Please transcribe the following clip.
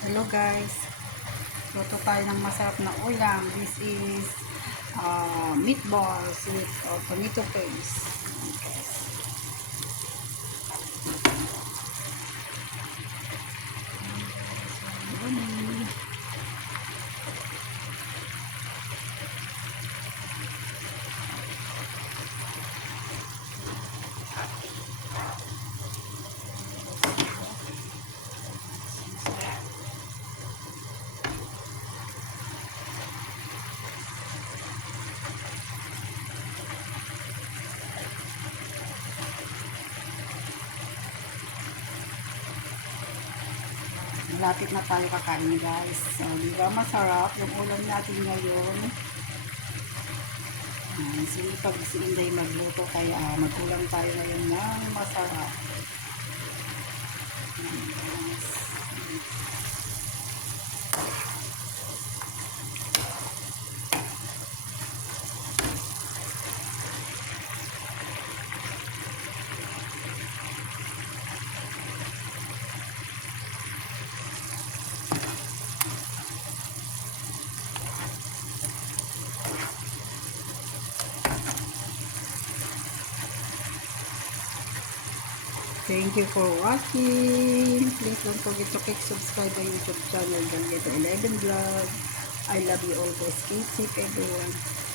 Hello guys. Luto tayo ng masarap na ulam. This is uh, meatballs with uh, tomato paste. Okay. Malapit na tayo kakain guys. So, di masarap yung ulam natin ngayon? Uh, sinipag si Inday magluto kaya magulang tayo ngayon ng masarap. Thank you for watching. Please don't forget to click subscribe my YouTube channel, Gangeta 11 Vlog. I love you all guys. Keep safe everyone.